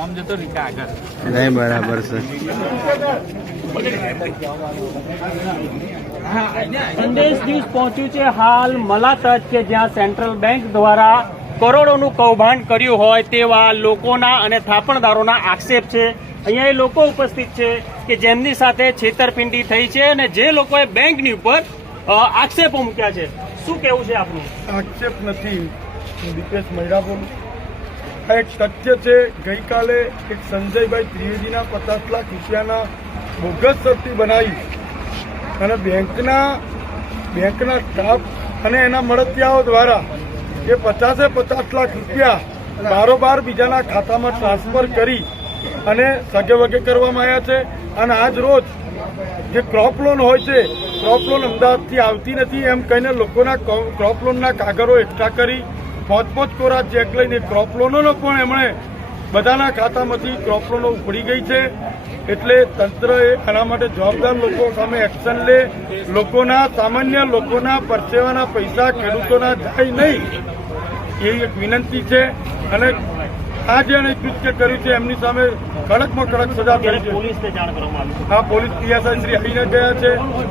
આમ જતો રીતે આગળ નહીં બરાબર છે. સંદેશ ન્યૂઝ પહોંચ્યું છે હાલ મલાતજ કે જ્યાં સેન્ટ્રલ બેંક દ્વારા કરોડોનું કૌભાંડ કર્યું હોય તેવા લોકોના અને થાપણદારોના આક્ષેપ છે. અહીંયા એ લોકો ઉપસ્થિત છે કે જેમની સાથે છેતરપિંડી થઈ છે અને જે લોકોએ બેંકની ઉપર આક્ષેપો મૂક્યા છે. શું કેવું છે આપનું? આક્ષેપ નથી, હું દીપેશ મહિડા બોલું. આ એક સત્ય છે. ગઈકાલે એક સંજયભાઈ ત્રિવેદીના 50 લાખ રૂપિયાના બોગસ શરતી બનાવી અને બેંકના સ્ટાફ અને એના મળતિયાઓ દ્વારા એ 50 લાખ રૂપિયા બારોબાર બીજાના ખાતામાં ટ્રાન્સફર કરી અને સગે વગે કરવામાં આવ્યા છે. અને આજ રોજ જે ક્રોપ લોન હોય છે, ક્રોપ લોન અમદાવાદથી આવતી નથી એમ કહીને લોકોના ક્રોપ લોનના કાગળો એકઠા કરી 5 કોરા ચેક લઈને ક્રોપ લોનોનો પણ એમણે બધાના ખાતામાંથી ક્રોપ લોનો ઉપડી ગઈ છે. એટલે તંત્રએ આના માટે જવાબદાર લોકો સામે એક્શન લે, સામાન્ય લોકોના પરસેવાના પૈસા ખેડૂતોના જાય નહીં એવી એક વિનંતી છે. અને આ જેણે કૃત્ય કર્યું છે એમની સામે કડકમાં કડક સજા થઈ છે. પોલીસને જાણ કરવામાં આવી છે. આ પોલીસ પીએસઆઈ શ્રી આવીને ગયા છે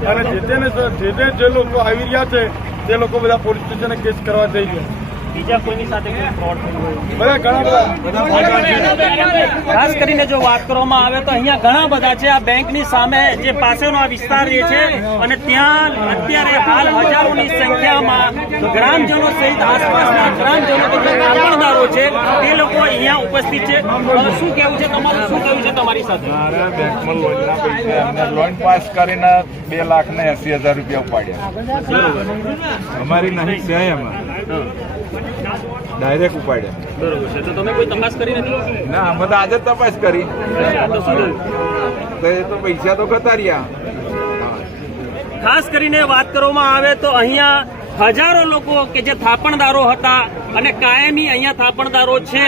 અને જે લોકો આવી રહ્યા છે તે લોકો બધા પોલીસ સ્ટેશને કેસ કરવા જઈ રહ્યા. બીજા કોઈની સાથે કોઈ ફ્રોડ થયું હોય? બધા ખાસ કરીને જો વાત કરવામાં આવે તો અહીંયા ઘણા બધા છે. આ બેંકની સામે જે પાસેનો આ વિસ્તાર જે છે અને ત્યાં અત્યારે હાલ હજારોની સંખ્યામાં ગ્રામજનો સહિત આસપાસના ગ્રામજનો કે જે થાપણદારો છે તે લોકો અહીંયા ઉપસ્થિત છે. શું કેવું છે તમારું? શું કેવું છે તમારી સાથે? મારા બેંકમાં લોનના પૈસા અમને લોન પાસ કરીને 2,80,000 રૂપિયા ઉપાડ્યા. અમારી નહીં છે એમાં ડાયરેક્ટ ઉપાડ્યા. બરોબર છે. તો તમે કોઈ તપાસ કરી નથી? ના, અમે તો આજે જ તપાસ કરી તો શું થયું? તો એ તો પૈસા તો ગતા રહ્યા. ખાસ કરીને વાત કરવામાં આવે તો અહીંયા હજારો લોકો કે જે થાપણદારો હતા અને કાયમી અહીંયા થાપણદારો છે,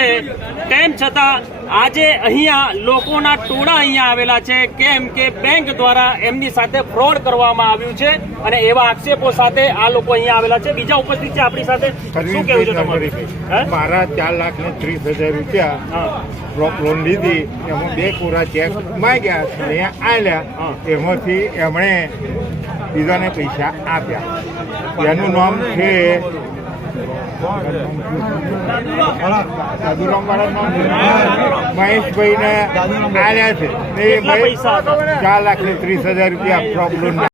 તેમ છતાં આજે અહીંયા લોકોના ટોળા અહીંયા આવેલા છે. કેમ કે બેંક દ્વારા એમની સાથે ફ્રોડ કરવામાં આવ્યું છે અને એવા આક્ષેપો સાથે આ લોકો અહીંયા આવેલા છે. બીજા ઉપસ્થિત છે આપણી સાથે. શું કેવું છે તમારું? મારા 4,30,000 રૂપિયા ક્રોપ લોન લીધી, એમાં 2 કોરા ચેક માંગ્યા, મેં આલ્યા, એમાંથી એમણે બીજાને પૈસા આપ્યા. એનું નામ છે સાધુરામ વાળા મહેશભાઈને આલ્યા છે. 4,30,000 રૂપિયા ક્રોપ લોન